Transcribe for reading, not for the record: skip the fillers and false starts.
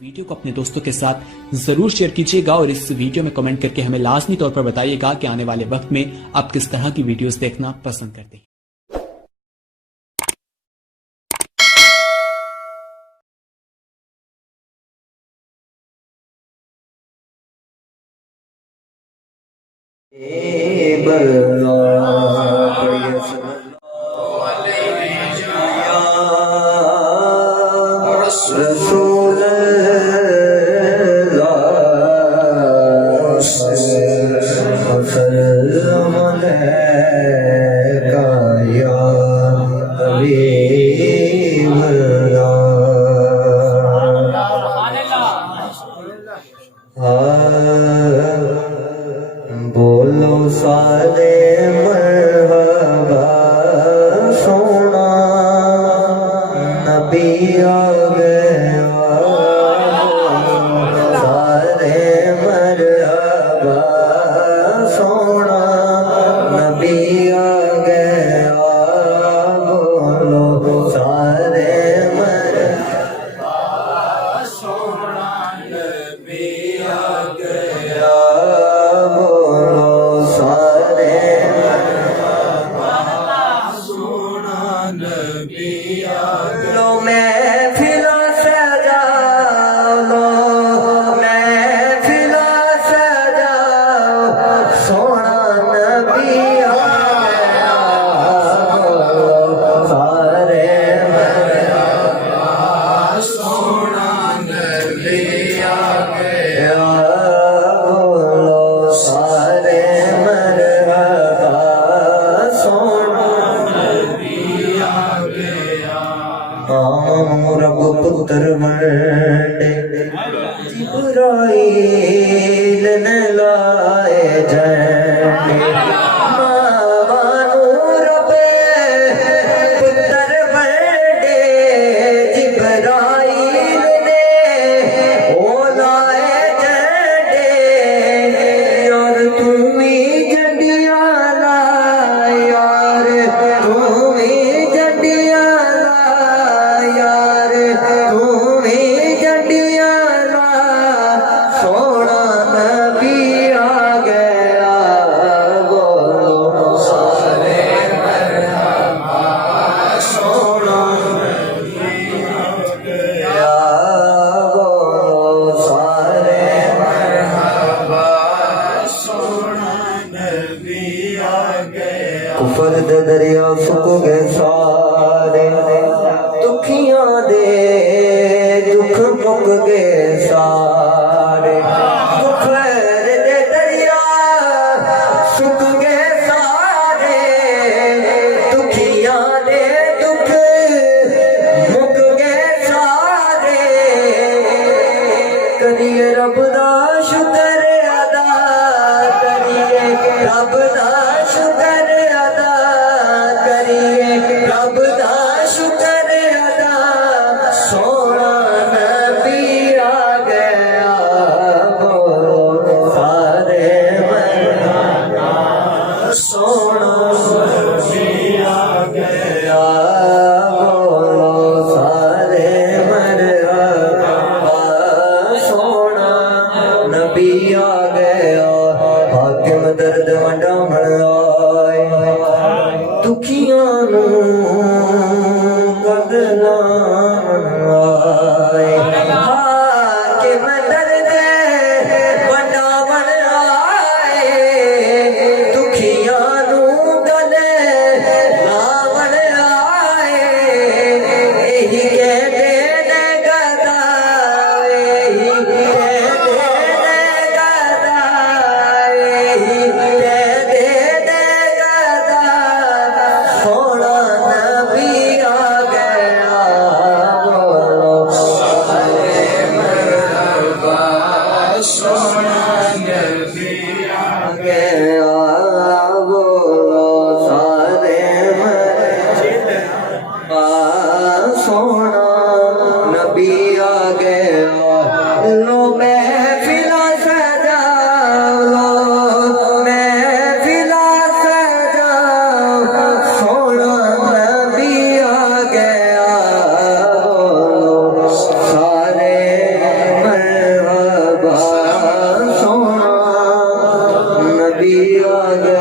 Video को अपने दोस्तों के साथ जरूर शेयर कीजिएगा और इस वीडियो में कमेंट करके हमें लाजमी तौर पर बताइएगा कि आने वाले वक्त में आप किस तरह की वीडियोस देखना पसंद करते हैं। बोलो सारे मरहबा सोना नबी आ गया, सारे मरहबा सोना नबी आ गया, बोलो सारे मरहबा सोना नबी आ गया, लो महफिला सजाओ, लो महफिला सजाओ, सोना नबी आ गया, सारे मरहबा सोना नबी आ गया, बोलो सारे मरहबा सोना नबी आ गया। रब पुत्र मंडे जिब्राईल ने लाए झंडे, मावानू रब पुत्र मंडे जिब्राईल ने ओ लाए झंडे, यार तुम्ही झंडिया ला, यार तुम्ही झंडिया सोना नबी आ गया, बोलो सारे मरहबा सोना नबी आ गया, बोलो सारे मरहबा सोना नबी आ गया। कुफर दे दरिया सुक गए सारे, दुखियां दे दुख मुक गए सारे, कुफर दे दरिया सुक गए सारे, दुखियां दे दुख मुक गए सारे, करिए रब दा शुक्र अदा, करिए रब दा शुक्र अदा, करिए रब दा शुक्र अदा, सोना नबी आ गया, बोलो सारे मरहबा सोना नबी आ गया, बोलो सारे मरहबा सोना नबी आ गया। हाकिम दर्द वंडावण आए, दुखियां नू बदलावण आए, हाकिम दर्द वंडावण आए, दुखियां नू गले लावण आए, यही कहते ने गदा, यही कहते ने गदा, यही कहते ने गदा, सोना नबी आ गया, बोलो सारे मरहबा सोना नबी आ गया, बोलो सारे मरहबा सोना नबी आ गया। लो महफिला सजाओ, लो महफिला सजाओ, सोना नबी आ गया, बोलो सारे आ गए